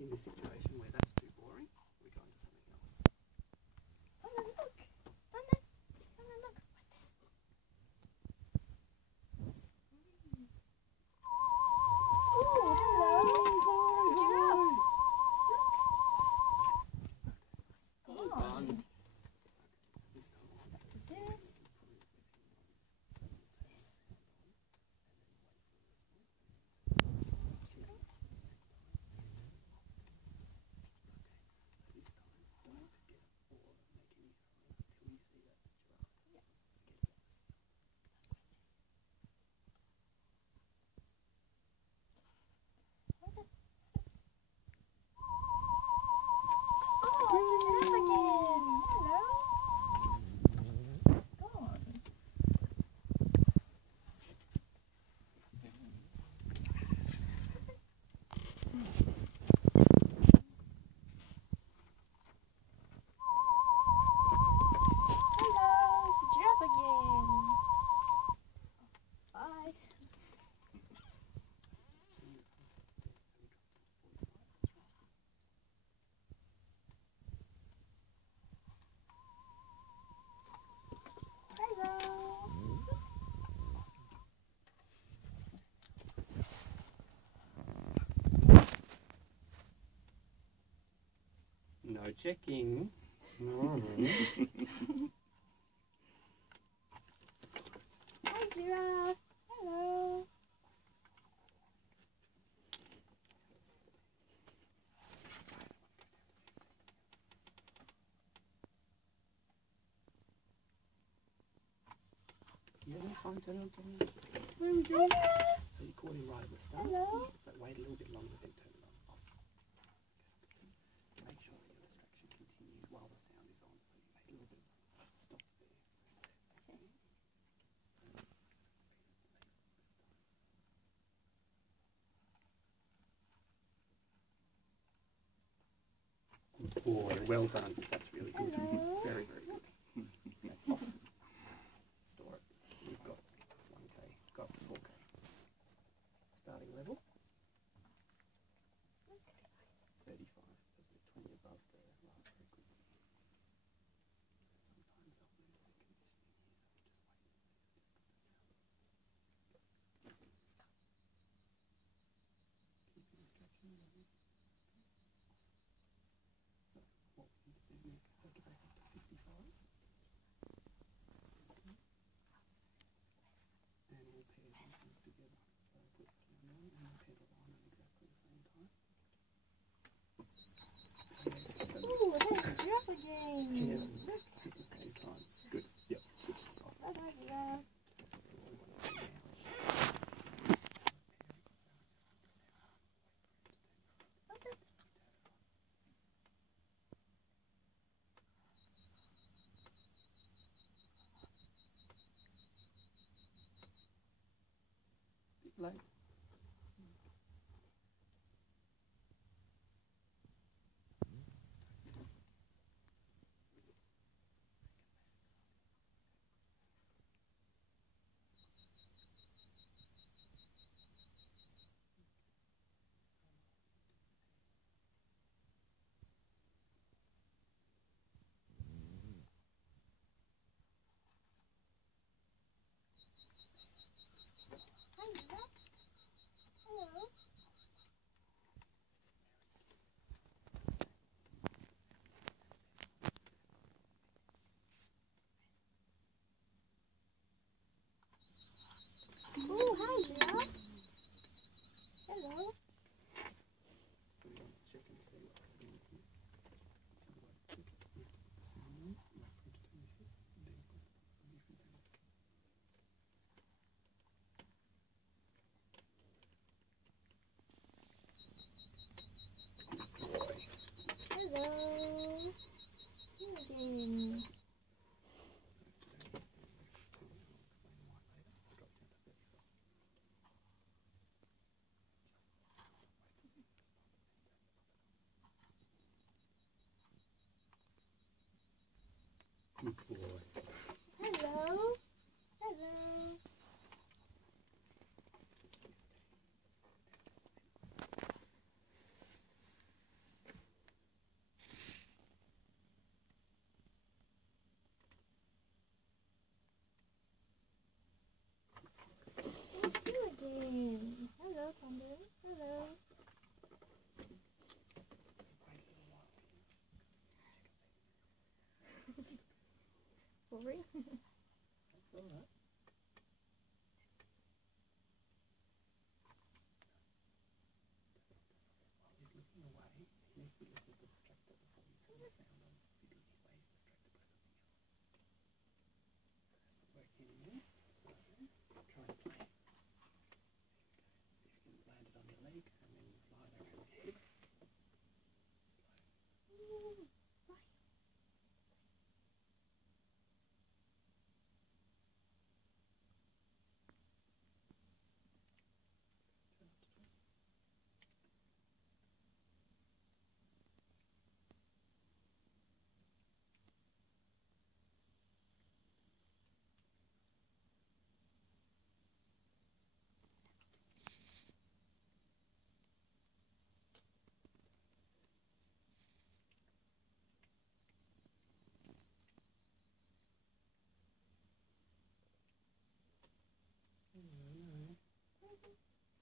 in this situation where that's too boring, we go into something else. Oh, look. Look. What's this? Oh, hello. Giraffe. Look. Well done. This is this. No checking. Hi, giraffe. Hello. Yeah, that's fine. Turn on. There we go. So you caught him right at the start. Hello. So wait a little bit longer, then turn it on. Make sure that your distraction continues while the sound is on. So you make a little bit of stop there. Good boy. Well done. That's really good. Hello. Very, very good. Off. Store it. You've got 1K. Go up to 4K. Starting level. 35, because we're 20 above the last frequency. Sometimes I'll lose the conditioning here, so just wait. Keep the instruction ready. So what we need to do is take it back up to 55. And we'll pair these things together. So put the sound on and we'll pair the line at exactly the same time. Ooh, there's the giraffe again. Yeah, at the same time. Good. Yep. Bye-bye, giraffe. Bit late. Hi, giraffe. Hello. Oh, hi, giraffe. Hello. So we want to check and see what we're doing here. So we want to click it, is to put the sound on, wait for it to turn it, and then put a different thing. Hello. You again. Good boy. Hello. Hello. again. Hello, Thunder. Hello. For real? That's all right. While he's looking away, he needs to be looking for distracted before you turn the sound on. If he's looking away, he's distracted by something else. That's not working anymore. So try and play. See if you can land it on your leg and then fly it around your head. Ooh, fly.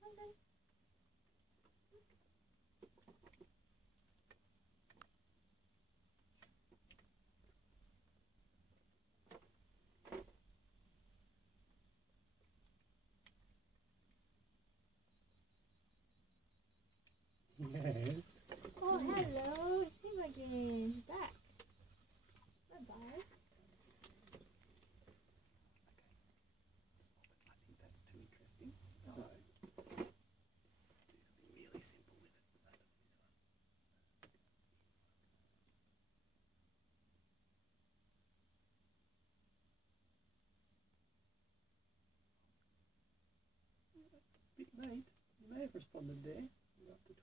Thunder. Yes. Oh, hello. It's him again. He's back. Bye-bye. I think that's too interesting. So do something really simple with it. So this one. Bit late. You may have responded there. You're up to 20.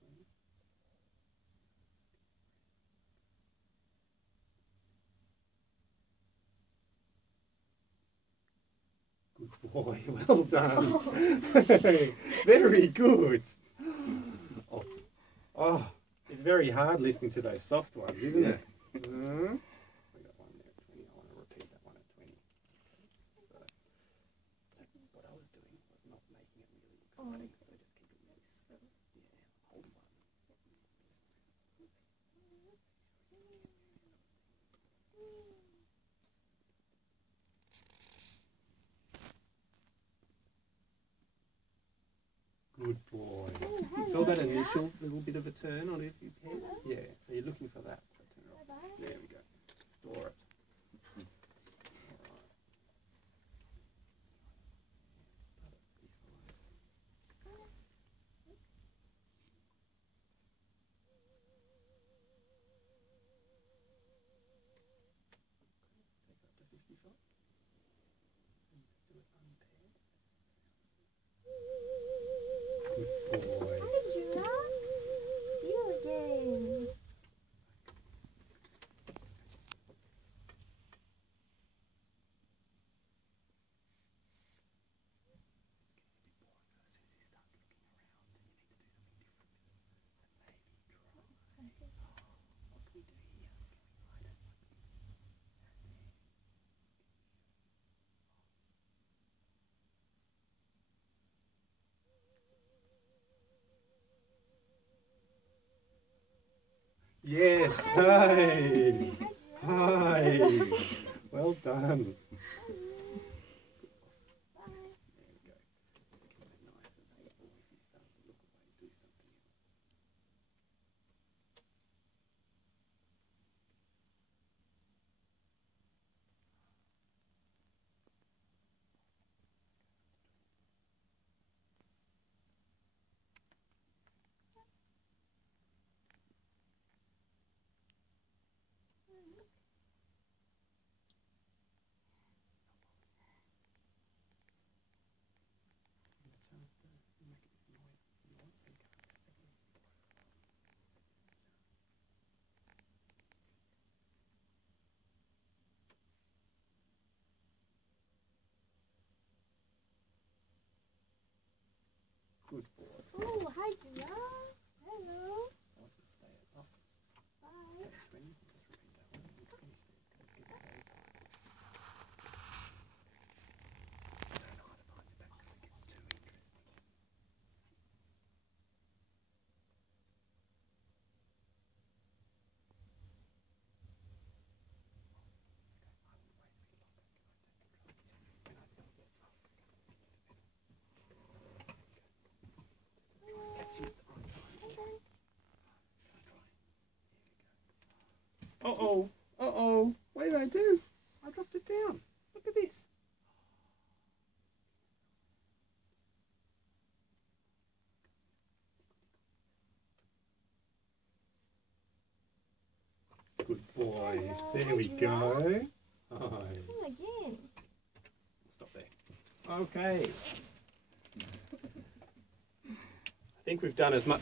Good boy. Well done. Very good. Oh. Oh, it's very hard listening to those soft ones, isn't it? I got one there at 20. I want to repeat that one at 20. Okay. So what I was doing was not making it really exciting, so just keep it really simple. Yeah, hold one. Good boy. Oh, Saw that hello. initial little bit of a turn on his head? Yeah, so you're looking for that. So turn it off. Bye-bye. There we go. Store it. Take it up to 55. And do it unpaired. Good boy. Hi, Giraffe. You again. Yes, hi. Hi. Well done. Bye. There we go. Keep it nice and simple. If he starts to look away, do something else. Give it a chance to make a bit of noise if you want, so you can't necessarily. Good boy. Oh, hi, Giraffe. Hello. I'll just stay at off. Bye. Stay at 20. Just repeat that one. We'll finish it. Give it a go. I don't know how to find it back because it gets too interesting. Uh-oh. Uh-oh. What did I do? I dropped it down. Look at this. Good boy. There we go. Oh. Sing again. Stop there. Okay. I think we've done as much